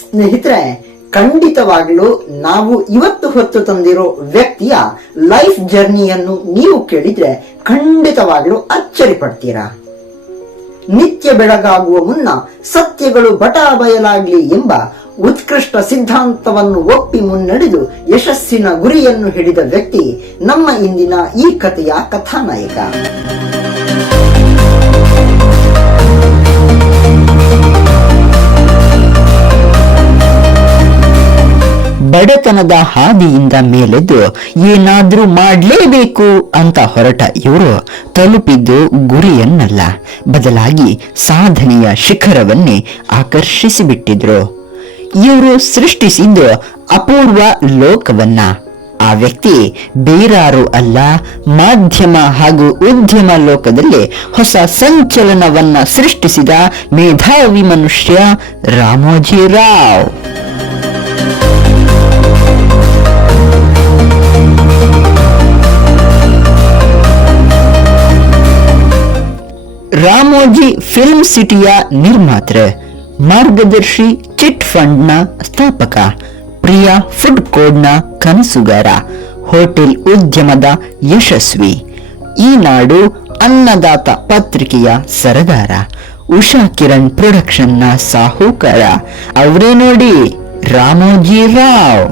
ಸ್ನೇಹಿತರೆ, ಖಂಡಿತವಾಗಲೂ ನಾವು ಇವತ್ತು ಹೊತ್ತು ತಂದಿರೋ ವ್ಯಕ್ತಿಯ ಲೈಫ್ ಜರ್ನಿಯನ್ನು ನೀವು ಕೇಳಿದ್ರೆ ಖಂಡಿತವಾಗ್ಲೂ ಅಚ್ಚರಿ ಪಡ್ತೀರಾ ನಿತ್ಯ ಬೆಳಗಾಗುವ ಮುನ್ನ ಸತ್ಯಗಳು ಬಟಾ ಬಯಲಾಗ್ಲಿ ಎಂಬ ಉತ್ಕೃಷ್ಟ ಸಿದ್ಧಾಂತವನ್ನು ಒಪ್ಪಿ ಮುನ್ನಡೆದು ಯಶಸ್ಸಿನ ಗುರಿಯನ್ನು ಹಿಡಿದ ವ್ಯಕ್ತಿ ನಮ್ಮ ಇಂದಿನ ಈ ಕಥೆಯ ಕಥಾನಾಯಕ. ಬಡತನದ ಹಾದಿಯಿಂದ ಮೇಲೆದ್ದು, ಏನಾದ್ರೂ ಮಾಡಲೇಬೇಕು ಅಂತ ಹೊರಟ ಇವರು ತಲುಪಿದ್ದು ಗುರಿಯನ್ನಲ್ಲ. ಬದಲಾಗಿ ಸಾಧನೆಯ ಶಿಖರವನ್ನೇ ಆಕರ್ಷಿಸಿಬಿಟ್ಟಿದ್ರು. ಇವರು ಸೃಷ್ಟಿಸಿದ್ದು ಅಪೂರ್ವ ಲೋಕವನ್ನ. ಆ ವ್ಯಕ್ತಿ ಬೇರಾರು ಅಲ್ಲ, ಮಾಧ್ಯಮ ಹಾಗೂ ಉದ್ಯಮ ಲೋಕದಲ್ಲಿ ಹೊಸ ಸಂಚಲನವನ್ನ ಸೃಷ್ಟಿಸಿದ ಮೇಧಾವಿ ಮನುಷ್ಯ ರಾಮೋಜಿ ರಾವ್ ರಾಮೋಜಿ ಫಿಲ್ಮ್ ಸಿಟಿಯ ನಿರ್ಮಾತೃ ಮಾರ್ಗದರ್ಶಿ ಚಿಟ್ ಫಂಡ್ನ ಸ್ಥಾಪಕ, ಪ್ರಿಯಾ ಫುಡ್ ಕೋಡ್ನ ಕನಸುಗಾರ, ಹೋಟೆಲ್ ಉದ್ಯಮದ ಯಶಸ್ವಿ, ಈ ನಾಡು ಅನ್ನದಾತ ಪತ್ರಿಕೆಯ ಸರದಾರ, ಉಷಾ ಕಿರಣ್ ಪ್ರೊಡಕ್ಷನ್ನ ಸಾಹುಕಾರ. ಅವರೇ ನೋಡಿ, ರಾಮೋಜಿ ರಾವ್.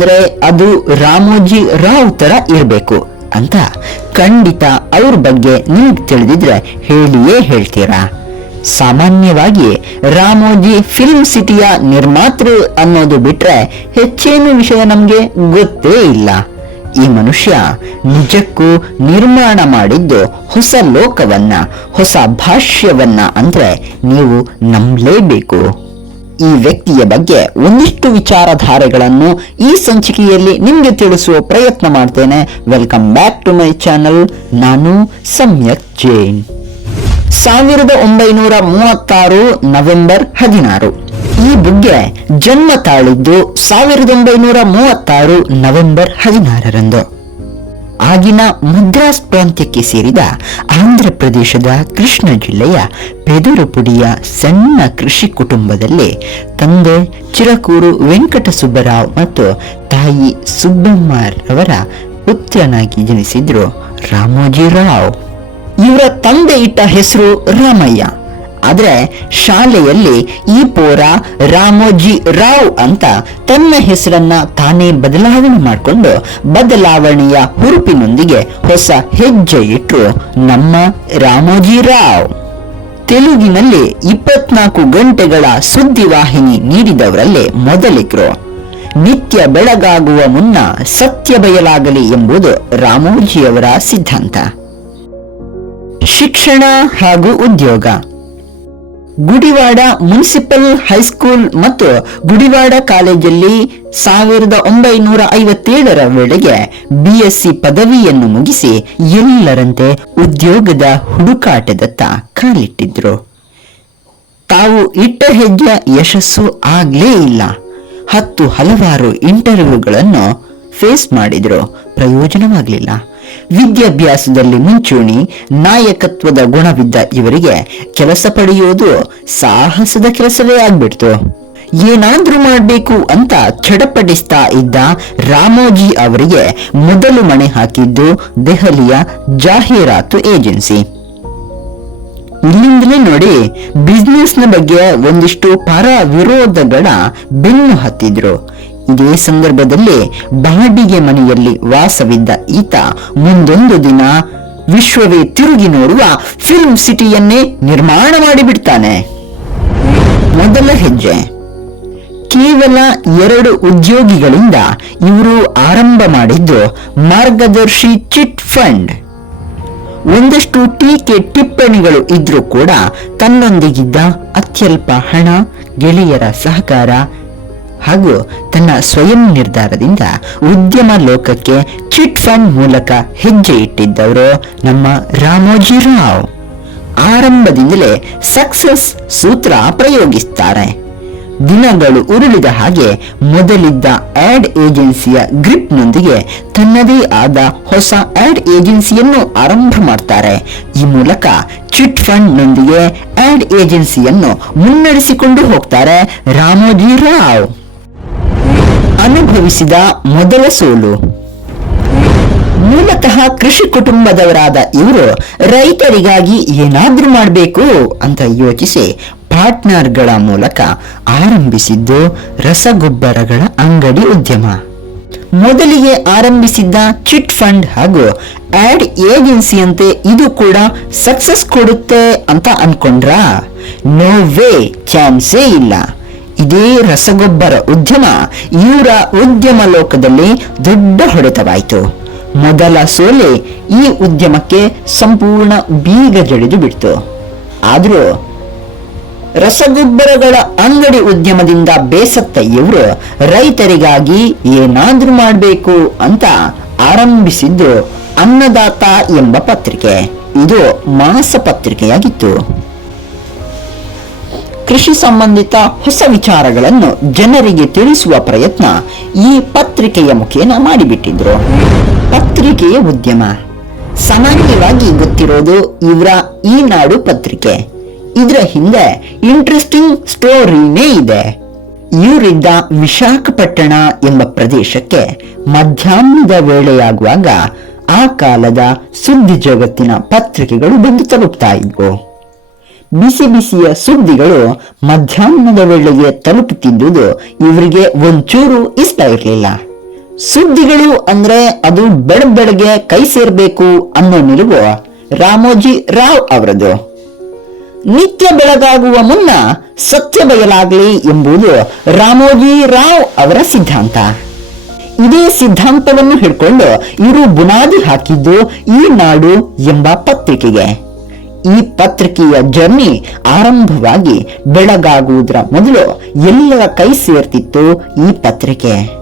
ಅಂದ್ರೆ ಅದು ರಾಮೋಜಿ ರಾವ್ ತರ ಇರ್ಬೇಕು ಅಂತ ಖಂಡಿತ ಅವ್ರ ಬಗ್ಗೆ ನಿಮ್ಗೆ ತಿಳಿದಿದ್ರೆ ಹೇಳಿಯೇ ಹೇಳ್ತೀರಾ? ಸಾಮಾನ್ಯವಾಗಿ ರಾಮೋಜಿ ಫಿಲ್ಮ್ ಸಿಟಿಯ ನಿರ್ಮಾತೃ ಅನ್ನೋದು ಬಿಟ್ರೆ ಹೆಚ್ಚೇನು ವಿಷಯ ನಮ್ಗೆ ಗೊತ್ತೇ ಇಲ್ಲ. ಈ ಮನುಷ್ಯ ನಿಜಕ್ಕೂ ನಿರ್ಮಾಣ ಮಾಡಿದ್ದು ಹೊಸ ಲೋಕವನ್ನ, ಹೊಸ ಭಾಷ್ಯವನ್ನ ಅಂದ್ರೆ ನೀವು ನಂಬಲೇಬೇಕು. ಈ ವ್ಯಕ್ತಿಯ ಬಗ್ಗೆ ಒಂದಿಷ್ಟು ವಿಚಾರಧಾರೆಗಳನ್ನು ಈ ಸಂಚಿಕೆಯಲ್ಲಿ ನಿಮಗೆ ತಿಳಿಸುವ ಪ್ರಯತ್ನ ಮಾಡ್ತೇನೆ. Welcome back to my channel ನಾನು ಸಮ್ಯಕ್ ಜೈನ್. ಸಾವಿರದ ಒಂಬೈನೂರ ಮೂವತ್ತಾರು ನವೆಂಬರ್ ಹದಿನಾರು. ಈ ಬುಗ್ಗೆ ಜನ್ಮ ತಾಳಿದ್ದು ಸಾವಿರದ ಒಂಬೈನೂರ ಮೂವತ್ತಾರು ನವೆಂಬರ್ ಹದಿನಾರರಂದು. ಆಗಿನ ಮದ್ರಾಸ್ ಪ್ರಾಂತ್ಯಕ್ಕೆ ಸೇರಿದ ಆಂಧ್ರ ಪ್ರದೇಶದ ಕೃಷ್ಣ ಜಿಲ್ಲೆಯ ಪೆದರುಪುಡಿಯ ಸಣ್ಣ ಕೃಷಿ ಕುಟುಂಬದಲ್ಲಿ ತಂದೆ ಚಿರಕೂರು ವೆಂಕಟ ಸುಬ್ಬರಾವ್ ಮತ್ತು ತಾಯಿ ಸುಬ್ಬಮ್ಮರವರ ಪುತ್ರನಾಗಿ ಜನಿಸಿದ್ರು ರಾಮೋಜಿ ರಾವ್ ಇವರ ತಂದೆ ಇಟ್ಟ ಹೆಸರು ರಾಮಯ್ಯ. ಆದ್ರೆ ಶಾಲೆಯಲ್ಲಿ ಈ ಪೋರ ರಾಮೋಜಿ ರಾವ್ ಅಂತ ತನ್ನ ಹೆಸರನ್ನ ತಾನೇ ಬದಲಾವಣೆ ಮಾಡಿಕೊಂಡು ಬದಲಾವಣೆಯ ಹುರುಪಿನೊಂದಿಗೆ ಹೊಸ ಹೆಜ್ಜೆ ಇಟ್ರು ನಮ್ಮ ರಾಮೋಜಿ ರಾವ್. ತೆಲುಗಿನಲ್ಲಿ ಇಪ್ಪತ್ನಾಲ್ಕು ಗಂಟೆಗಳ ಸುದ್ದಿವಾಹಿನಿ ನೀಡಿದವರಲ್ಲಿ ಮೊದಲಿಗರು. ನಿತ್ಯ ಬೆಳಗಾಗುವ ಮುನ್ನ ಸತ್ಯ ಬಯಲಾಗಲಿ ಎಂಬುದು ರಾಮೋಜಿಯವರ ಸಿದ್ಧಾಂತ. ಶಿಕ್ಷಣ ಹಾಗೂ ಉದ್ಯೋಗ. ಗುಡಿವಾಡ ಮುನ್ಸಿಪಲ್ ಹೈಸ್ಕೂಲ್ ಮತ್ತು ಗುಡಿವಾಡ ಕಾಲೇಜಲ್ಲಿ ಸಾವಿರದ ಒಂಬೈನೂರ ಐವತ್ತೇಳರ ವೇಳೆಗೆ ಬಿಎಸ್ಸಿ ಪದವಿಯನ್ನು ಮುಗಿಸಿ ಎಲ್ಲರಂತೆ ಉದ್ಯೋಗದ ಹುಡುಕಾಟದತ್ತ ಕಾಲಿಟ್ಟಿದ್ರು. ತಾವು ಇಟ್ಟ ಹೆಜ್ಜೆ ಯಶಸ್ಸು ಆಗ್ಲೇ ಇಲ್ಲ. ಹತ್ತು ಹಲವಾರು ಇಂಟರ್ವ್ಯೂಗಳನ್ನು ಫೇಸ್ ಮಾಡಿದ್ರು. ಪ್ರಯೋಜನವಾಗಲಿಲ್ಲ. ವಿದ್ಯಾಭ್ಯಾಸದಲ್ಲಿ ಮುಂಚೂಣಿ ನಾಯಕತ್ವದ ಗುಣವಿದ್ದ ಇವರಿಗೆ ಕೆಲಸ ಪಡೆಯುವುದು ಸಾಹಸದ ಕೆಲಸವೇ ಆಗ್ಬಿಡ್ತು. ಏನಾದ್ರೂ ಮಾಡಬೇಕು ಅಂತ ಚಡಪಡಿಸ್ತಾ ಇದ್ದ ರಾಮೋಜಿ ಅವರಿಗೆ ಮೊದಲು ಮಣೆ ಹಾಕಿದ್ದು ದೆಹಲಿಯ ಜಾಹೀರಾತು ಏಜೆನ್ಸಿ. ಇಲ್ಲಿಂದಲೇ ನೋಡಿ ಬಿಸ್ನೆಸ್ನ ಬಗ್ಗೆ ಒಂದಿಷ್ಟು ಪರ ವಿರೋಧಗಳ ಬೆನ್ನು ಹತ್ತಿದ್ರು. ಇದೇ ಸಂದರ್ಭದಲ್ಲಿ ಬಾಡಿಗೆ ಮನೆಯಲ್ಲಿ ವಾಸವಿದ್ದ ಈತ ಮುಂದೊಂದು ದಿನ ವಿಶ್ವವೇ ತಿರುಗಿ ನೋಡುವ ಫಿಲ್ಮ್ ಸಿಟಿಯನ್ನೇ ನಿರ್ಮಾಣ ಮಾಡಿಬಿಡ್ತಾನೆ. ಮೊದಲ ಹೆಜ್ಜೆ. ಕೇವಲ ಎರಡು ಉದ್ಯೋಗಿಗಳಿಂದ ಇವರು ಆರಂಭ ಮಾಡಿದ್ದು ಮಾರ್ಗದರ್ಶಿ ಚಿಟ್ ಫಂಡ್. ಒಂದಷ್ಟು ಟೀಕೆ ಟಿಪ್ಪಣಿಗಳು ಇದ್ರೂ ಕೂಡ ತನ್ನೊಂದಿಗಿದ್ದ ಅತ್ಯಲ್ಪ ಹಣ, ಗೆಳೆಯರ ಸಹಕಾರ ಹಾಗೂ ತನ್ನ ಸ್ವಯಂ ನಿರ್ಧಾರದಿಂದ ಉದ್ಯಮ ಲೋಕಕ್ಕೆ ಚಿಟ್ ಫಂಡ್ ಮೂಲಕ ಹೆಜ್ಜೆ ಇಟ್ಟಿದ್ದವರು ನಮ್ಮ ರಾಮೋಜಿ ರಾವ್. ಆರಂಭದಿಂದಲೇ ಸಕ್ಸಸ್ ಸೂತ್ರ ಪ್ರಯೋಗಿಸ್ತಾರೆ. ದಿನಗಳು ಉರುಳಿದ ಹಾಗೆ ಮೊದಲಿದ್ದ ಆಡ್ ಏಜೆನ್ಸಿಯ ಗ್ರಿಪ್ನೊಂದಿಗೆ ತನ್ನದೇ ಆದ ಹೊಸ ಆಡ್ ಏಜೆನ್ಸಿಯನ್ನು ಆರಂಭ ಮಾಡ್ತಾರೆ. ಈ ಮೂಲಕ ಚಿಟ್ ಫಂಡ್ ನೊಂದಿಗೆ ಆಡ್ ಏಜೆನ್ಸಿಯನ್ನು ಮುನ್ನಡೆಸಿಕೊಂಡು ಹೋಗ್ತಾರೆ ರಾಮೋಜಿ ರಾವ್. ಅನುಭವಿಸಿದ ಮೊದಲ ಸೋಲು. ಮೂಲತಃ ಕೃಷಿ ಕುಟುಂಬದವರಾದ ಇವರು, ರೈತರಿಗಾಗಿ ಏನಾದ್ರೂ ಮಾಡಬೇಕು ಅಂತ ಯೋಚಿಸಿ ಪಾರ್ಟ್ನರ್ಗಳ ಮೂಲಕ ಆರಂಭಿಸಿದ್ದು ರಸಗೊಬ್ಬರಗಳ ಅಂಗಡಿ ಉದ್ಯಮ. ಮೊದಲಿಗೆ ಆರಂಭಿಸಿದ್ದ ಚಿಟ್ ಫಂಡ್ ಹಾಗೂ ಆಡ್ ಏಜೆನ್ಸಿಯಂತೆ ಇದು ಕೂಡ ಸಕ್ಸಸ್ ಕೊಡುತ್ತೆ ಅಂತ ಅನ್ಕೊಂಡ್ರಾ? ನೋ ವೇ, ಚಾನ್ಸೇ ಇಲ್ಲ. ಇದೇ ರಸಗೊಬ್ಬರ ಉದ್ಯಮ ಇವರ ಉದ್ಯಮ ಲೋಕದಲ್ಲಿ ದೊಡ್ಡ ಹೊಡೆತವಾಯಿತು. ಮೊದಲ ಸೋಲೆ ಈ ಉದ್ಯಮಕ್ಕೆ ಸಂಪೂರ್ಣ ಬೀಗ ಜಡಿದು ಬಿಡ್ತು. ಆದರೂ ರಸಗೊಬ್ಬರಗಳ ಅಂಗಡಿ ಉದ್ಯಮದಿಂದ ಬೇಸತ್ತ ಇವರು ರೈತರಿಗಾಗಿ ಏನಾದ್ರೂ ಮಾಡಬೇಕು ಅಂತ ಆರಂಭಿಸಿದ್ದು ಅನ್ನದಾತ ಎಂಬ ಪತ್ರಿಕೆ. ಇದು ಮಾಸ ಪತ್ರಿಕೆಯಾಗಿತ್ತು. ಕೃಷಿ ಸಂಬಂಧಿತ ಹೊಸ ವಿಚಾರಗಳನ್ನು ಜನರಿಗೆ ತಿಳಿಸುವ ಪ್ರಯತ್ನ ಈ ಪತ್ರಿಕೆಯ ಮುಖೇನ ಮಾಡಿಬಿಟ್ಟಿದ್ರು. ಪತ್ರಿಕೆಯ ಉದ್ಯಮ. ಸಾಮಾನ್ಯವಾಗಿ ಗೊತ್ತಿರೋದು ಇವರ ಈ ನಾಡು ಪತ್ರಿಕೆ. ಇದರ ಹಿಂದೆ ಇಂಟ್ರೆಸ್ಟಿಂಗ್ ಸ್ಟೋರಿನೇ ಇದೆ. ಇವರಿದ್ದ ವಿಶಾಖಪಟ್ಟಣ ಎಂಬ ಪ್ರದೇಶಕ್ಕೆ ಮಧ್ಯಾಹ್ನದ ವೇಳೆಯಾಗುವಾಗ ಆ ಕಾಲದ ಸುದ್ದಿ ಜಗತ್ತಿನ ಪತ್ರಿಕೆಗಳು ಬಂದು ತಲುಪ್ತಾ ಇದ್ವು. ಬಿಸಿ ಬಿಸಿಯ ಸುದ್ದಿಗಳು ಮಧ್ಯಾಹ್ನದ ವೇಳೆಗೆ ತಲುಪುತ್ತಿದ್ದುದು ಇವರಿಗೆ ಒಂಚೂರು ಇಷ್ಟ ಇರಲಿಲ್ಲ. ಸುದ್ದಿಗಳು ಅಂದ್ರೆ ಅದು ಬೆಳ ಬೆಳಗ್ಗೆ ಕೈ ಸೇರ್ಬೇಕು ಅನ್ನೋ ನಿಲುವು ರಾಮೋಜಿ ರಾವ್ ಅವರದು. ನಿತ್ಯ ಬೆಳಗಾಗುವ ಮುನ್ನ ಸತ್ಯ ಬಯಲಾಗಲಿ ಎಂಬುದು ರಾಮೋಜಿ ರಾವ್ ಅವರ ಸಿದ್ಧಾಂತ. ಇದೇ ಸಿದ್ಧಾಂತವನ್ನು ಹಿಡ್ಕೊಂಡು ಇವರು ಬುನಾದಿ ಹಾಕಿದ್ದು ಈ ನಾಡು ಎಂಬ ಪತ್ರಿಕೆಗೆ. ಈ ಪತ್ರಿಕೆಯ ಜರ್ನಿ ಆರಂಭವಾಗಿ ಬೆಳಗಾಗುವುದರ ಮೊದಲು ಎಲ್ಲರ ಕೈ ಸೇರ್ತಿತ್ತು ಈ ಪತ್ರಿಕೆ.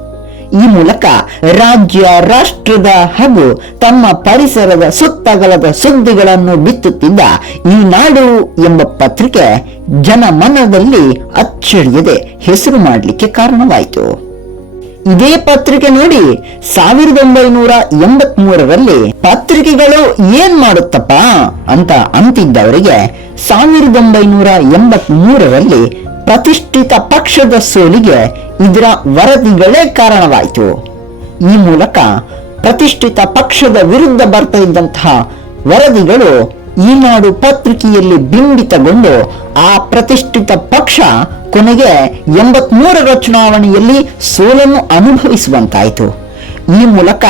ಈ ಮೂಲಕ ರಾಜ್ಯ, ರಾಷ್ಟ್ರದ ಹಾಗೂ ತಮ್ಮ ಪರಿಸರದ ಸುತ್ತಗಲದ ಸುದ್ದಿಗಳನ್ನು ಬಿತ್ತುತ್ತಿದ್ದ ಈ ನಾಡು ಎಂಬ ಪತ್ರಿಕೆ ಜನಮನದಲ್ಲಿ ಅಚ್ಚಳಿಯದೆ ಹೆಸರು ಮಾಡಲಿಕ್ಕೆ ಕಾರಣವಾಯಿತು. ಇದೇ ಪತ್ರಿಕೆ ನೋಡಿ, ಸಾವಿರದ ಒಂಬೈನೂರ ಎಂಬತ್ ಮೂರರಲ್ಲಿ ಪತ್ರಿಕೆಗಳು ಏನ್ ಮಾಡುತ್ತಪ್ಪ ಅಂತ ಅಂತಿದ್ದವರಿಗೆ, ಸಾವಿರದ ಒಂಬೈನೂರ ಎಂಬತ್ ಮೂರರಲ್ಲಿ ಪ್ರತಿಷ್ಠಿತ ಪಕ್ಷದ ಸೋಲಿಗೆ ಇದರ ವರದಿಗಳೇ ಕಾರಣವಾಯಿತು. ಈ ಮೂಲಕ ಪ್ರತಿಷ್ಠಿತ ಪಕ್ಷದ ವಿರುದ್ಧ ಬರ್ತಾ ಇದ್ದಂತಹ ವರದಿಗಳು ಈನಾಡು ಪತ್ರಿಕೆಯಲ್ಲಿ ಬಿಂಬಿತಗೊಂಡು ಆ ಪ್ರತಿಷ್ಠಿತ ಪಕ್ಷ ಕೊನೆಗೆ ಎಂಬತ್ಮೂರರ ಚುನಾವಣೆಯಲ್ಲಿ ಸೋಲನ್ನು ಅನುಭವಿಸುವಂತಾಯಿತು. ಈ ಮೂಲಕ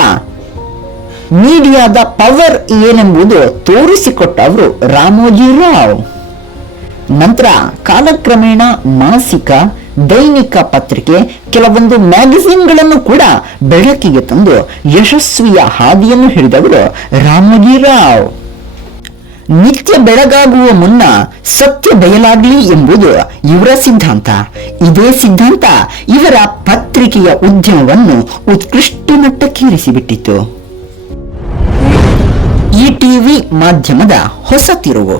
ಮೀಡಿಯಾದ ಪವರ್ ಏನೆಂಬುದು ತೋರಿಸಿಕೊಟ್ಟವರು ರಾಮೋಜಿ ರಾವ್. ನಂತರ ಕಾಲಕ್ರಮೇಣ ಮಾಸಿಕ ದೈನಿಕ ಪತ್ರಿಕೆ, ಕೆಲವೊಂದು ಮ್ಯಾಗಝಿನ್ಗಳನ್ನು ಕೂಡ ಬೆಳಕಿಗೆ ತಂದು ಯಶಸ್ವಿಯ ಹಾದಿಯನ್ನು ಹಿಡಿದವರು ರಾಮೋಜಿ ರಾವ್. ನಿತ್ಯ ಬೆಳಗಾಗುವ ಮುನ್ನ ಸತ್ಯ ಬಯಲಾಗಲಿ ಎಂಬುದು ಇವರ ಸಿದ್ಧಾಂತ. ಇದೇ ಸಿದ್ಧಾಂತ ಇವರ ಪತ್ರಿಕೆಯ ಉದ್ಯಮವನ್ನು ಉತ್ಕೃಷ್ಟ ಮಟ್ಟಕ್ಕೇರಿಸಿಬಿಟ್ಟಿತ್ತು ಈ ಟಿವಿ ಮಾಧ್ಯಮದ ಹೊಸ ತಿರುವು.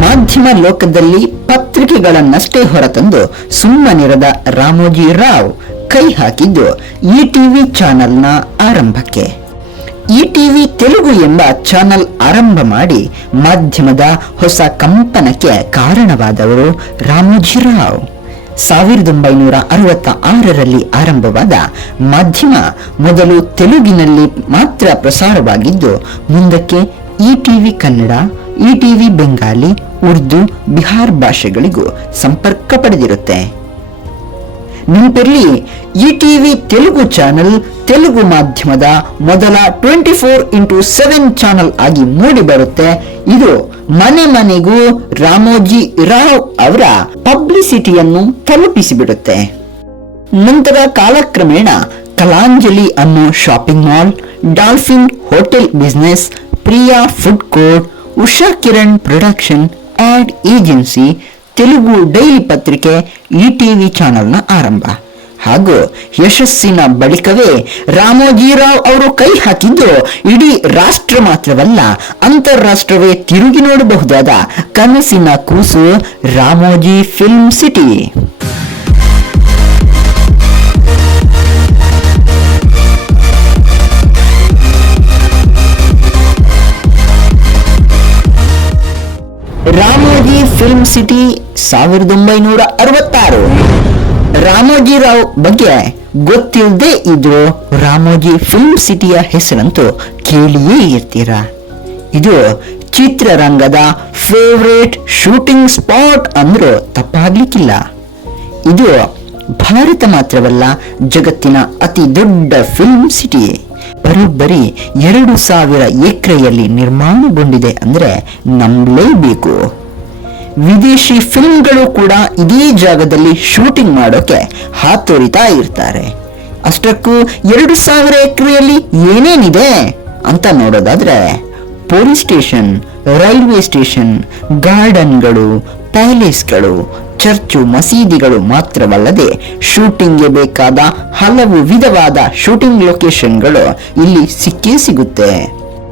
ಮಾಧ್ಯಮ ಲೋಕದಲ್ಲಿ ಪತ್ರಿಕೆಗಳನ್ನಷ್ಟೇ ಹೊರತಂದು ಸುಮ್ಮನಿರದ ರಾಮೋಜಿ ರಾವ್ ಕೈ ಹಾಕಿದ್ದು ಈ ಟಿವಿ ಚಾನೆಲ್ನ ಆರಂಭಕ್ಕೆ. ಈ ಟಿವಿ ತೆಲುಗು ಎಂಬ ಚಾನೆಲ್ ಆರಂಭ ಮಾಡಿ ಮಾಧ್ಯಮದ ಹೊಸ ಕಂಪನಕ್ಕೆ ಕಾರಣವಾದವರು ರಾಮೋಜಿ ರಾವ್. ಸಾವಿರದ ಒಂಬೈನೂರ ಅರವತ್ತ ಆರರಲ್ಲಿ ಆರಂಭವಾದ ಮಾಧ್ಯಮ ಮೊದಲು ತೆಲುಗಿನಲ್ಲಿ ಮಾತ್ರ ಪ್ರಸಾರವಾಗಿದ್ದು, ಮುಂದಕ್ಕೆ E TV Kannada, E TV Bengali, Urdu, Bihar ಭಾಷೆಗಳಿಗೂ ಸಂಪರ್ಕ ಪಡೆದಿರುತ್ತೆ. ನೆನಪಿರಲಿ ಈ ಟಿವಿ ತೆಲುಗು ಚಾನೆಲ್, ತೆಲುಗು ಮಾಧ್ಯಮದ ಮೊದಲ twenty four into seven channel ಆಗಿ ಮೂಡಿ ಬರುತ್ತೆ. ಇದು ಮನೆ ಮನೆಗೂ ರಾಮೋಜಿ ರಾವ್ ಅವರ ಪಬ್ಲಿಸಿಟಿಯನ್ನು ತಲುಪಿಸಿಬಿಡುತ್ತೆ. ನಂತರ ಕಾಲಕ್ರಮೇಣ ಕಲಾಂಜಲಿ ಅನ್ನೋ shopping mall, dolphin hotel business, Priya food court, Usha Kiran production ad agency, Telugu daily ಪತ್ರಿಕೆ ಈ ಟಿವಿ ಚಾನೆಲ್ನ ಆರಂಭ. ಹಾಗೂ ಯಶಸ್ಸಿನ ಬಳಿಕವೇ ರಾಮೋಜಿರಾವ್ ಅವರು ಕೈ ಹಾಕಿದ್ದು ಇಡೀ ರಾಷ್ಟ್ರ ಮಾತ್ರವಲ್ಲ, ಅಂತಾರಾಷ್ಟ್ರವೇ ತಿರುಗಿ ನೋಡಬಹುದಾದ ಕನಸಿನ ಕೂಸು Ramoji film city. Ramoji film city ಸಾವಿರದ ಒಂಬೈನೂರ ಅರವತ್ತಾರು. ರಾಮೋಜಿ ರಾವ್ ಬಗ್ಗೆ ಗೊತ್ತಿಲ್ಲದೆ ಇದ್ರು ರಾಮೋಜಿ ಫಿಲ್ಮ್ ಸಿಟಿಯ ಹೆಸರಂತೂ ಕೇಳಿಯೇ ಇರ್ತೀರ? ಇದು ಚಿತ್ರರಂಗದ ಫೇವ್ರೇಟ್ ಶೂಟಿಂಗ್ ಸ್ಪಾಟ್ ಅಂದ್ರೂ ತಪ್ಪಾಗ್ಲಿಕ್ಕಿಲ್ಲ. ಇದು ಭಾರತ ಮಾತ್ರವಲ್ಲ, ಜಗತ್ತಿನ ಅತಿ ದೊಡ್ಡ ಫಿಲ್ಮ್ ಸಿಟಿ ಬರೋಬ್ಬರಿ ಎರಡು ಸಾವಿರ ಎಕರೆಯಲ್ಲಿ ನಿರ್ಮಾಣಗೊಂಡಿದೆ ಅಂದರೆ ನಂಬಲೇಬೇಕು. ವಿದೇಶಿ ಫಿಲ್ಮ್ಗಳು ಕೂಡ ಇದೇ ಜಾಗದಲ್ಲಿ ಶೂಟಿಂಗ್ ಮಾಡೋಕೆ ಹಾತೊರಿತಾ ಇರ್ತಾರೆ. ಅಷ್ಟಕ್ಕೂ ಎರಡು ಸಾವಿರ ಎಕರೆಯಲ್ಲಿ ಏನೇನಿದೆ ಅಂತ ನೋಡೋದಾದ್ರೆ ಪೊಲೀಸ್ ಸ್ಟೇಷನ್, ರೈಲ್ವೆ ಸ್ಟೇಷನ್, ಗಾರ್ಡನ್ಗಳು, ಪ್ಯಾಲೇಸ್ಗಳು ಚರ್ಚು ಮಸೀದಿಗಳು ಮಾತ್ರವಲ್ಲದೆ ಶೂಟಿಂಗ್ಗೆ ಬೇಕಾದ ಹಲವು ವಿಧವಾದ ಶೂಟಿಂಗ್ ಲೊಕೇಶನ್ಗಳು ಇಲ್ಲಿ ಸಿಕ್ಕೇ ಸಿಗುತ್ತೆ.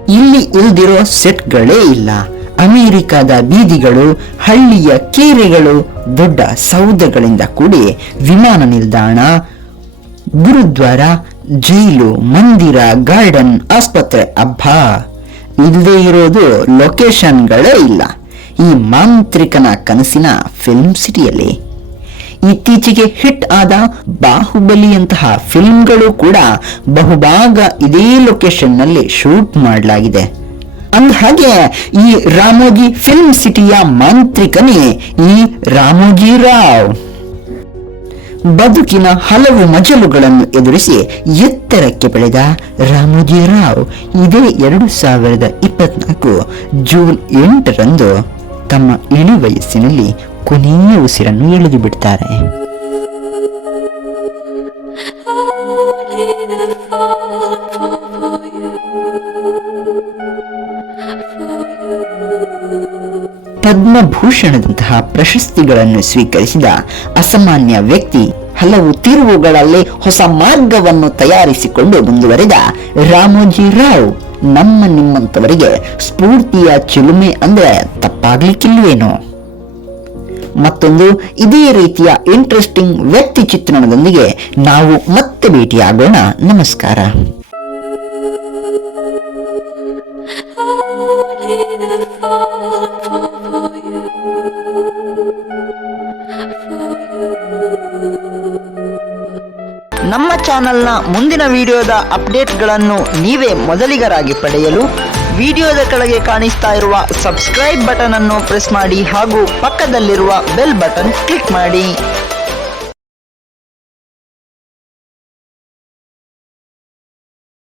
ಇಲ್ಲಿ ಇಲ್ದಿರೋ ಸೆಟ್ಗಳೇ ಇಲ್ಲ. ಅಮೆರಿಕದ ಬೀದಿಗಳು, ಹಳ್ಳಿಯ ಕೇರೆಗಳು, ದೊಡ್ಡ ಸೌಧಗಳಿಂದ ಕೂಡಿ ವಿಮಾನ ನಿಲ್ದಾಣ, ಗುರುದ್ವಾರ, ಜೈಲು, ಮಂದಿರ, ಗಾರ್ಡನ್, ಆಸ್ಪತ್ರೆ, ಅಬ್ಬಾ! ಇಲ್ಲದೆ ಇರೋದು ಲೊಕೇಶನ್ಗಳೇ ಇಲ್ಲ. ಈ ಮಾಂತ್ರಿಕನ ಕನಸಿನ ಫಿಲ್ಮ್ ಸಿಟಿಯಲ್ಲಿ. ಇತ್ತೀಚೆಗೆ ಹಿಟ್ ಆದ ಬಾಹುಬಲಿಯಂತಹ ಫಿಲ್ಮ್ಗಳು ಕೂಡ ಬಹುಭಾಗ ಇದೇ ಲೊಕೇಶನ್ನಲ್ಲಿ ಶೂಟ್ ಮಾಡಲಾಗಿದೆ. ಅಂದಹಾಗೆ ಈ ರಾಮೋಜಿ ಫಿಲ್ಮ್ ಸಿಟಿಯ ಮಾಂತ್ರಿಕನೇ ಈ ರಾಮೋಜಿ ರಾವ್. ಬದುಕಿನ ಹಲವು ಮಜಲುಗಳನ್ನು ಎದುರಿಸಿ ಎತ್ತರಕ್ಕೆ ಬೆಳೆದ ರಾಮೋಜಿ ರಾವ್ ಇದೇ ಎರಡು ಸಾವಿರದ ಇಪ್ಪತ್ನಾಲ್ಕು ಜೂನ್ ಎಂಟರಂದು ತಮ್ಮ ಇಳಿ ವಯಸ್ಸಿನಲ್ಲಿ ಕೊನೆಯ ಉಸಿರನ್ನು ಎಳೆದು ಬಿಡ್ತಾರೆ. ಪದ್ಮಭೂಷಣದಂತಹ ಪ್ರಶಸ್ತಿಗಳನ್ನು ಸ್ವೀಕರಿಸಿದ ಅಸಾಮಾನ್ಯ ವ್ಯಕ್ತಿ ಹಲವು ತಿರುವುಗಳಲ್ಲಿ ಹೊಸ ಮಾರ್ಗವನ್ನು ತಯಾರಿಸಿಕೊಂಡು ಮುಂದುವರೆದ ರಾಮೋಜಿ ರಾವ್ ನಮ್ಮ ನಿಮ್ಮಂತವರಿಗೆ ಸ್ಫೂರ್ತಿಯ ಚಿಲುಮೆ ಅಂದ್ರೆ ತಪ್ಪಾಗ್ಲಿಕ್ಕಿಲ್ವೇನೋ? ಮತ್ತೊಂದು ಇದೇ ರೀತಿಯ ಇಂಟ್ರೆಸ್ಟಿಂಗ್ ವ್ಯಕ್ತಿ ಚಿತ್ರಣದೊಂದಿಗೆ ನಾವು ಮತ್ತೆ ಭೇಟಿಯಾಗೋಣ. ನಮಸ್ಕಾರ. ಚಾನೆಲ್ನ ಮುಂದಿನ ವಿಡಿಯೋದ ಅಪ್ಡೇಟ್ಗಳನ್ನು ನೀವೇ ಮೊದಲಿಗರಾಗಿ ಪಡೆಯಲು ವಿಡಿಯೋದ ಕೆಳಗೆ ಕಾಣಿಸ್ತಾ ಇರುವ ಸಬ್ಸ್ಕ್ರೈಬ್ ಬಟನ್ ಅನ್ನು ಪ್ರೆಸ್ ಮಾಡಿ ಹಾಗೂ ಪಕ್ಕದಲ್ಲಿರುವ ಬೆಲ್ ಬಟನ್ ಕ್ಲಿಕ್ ಮಾಡಿ.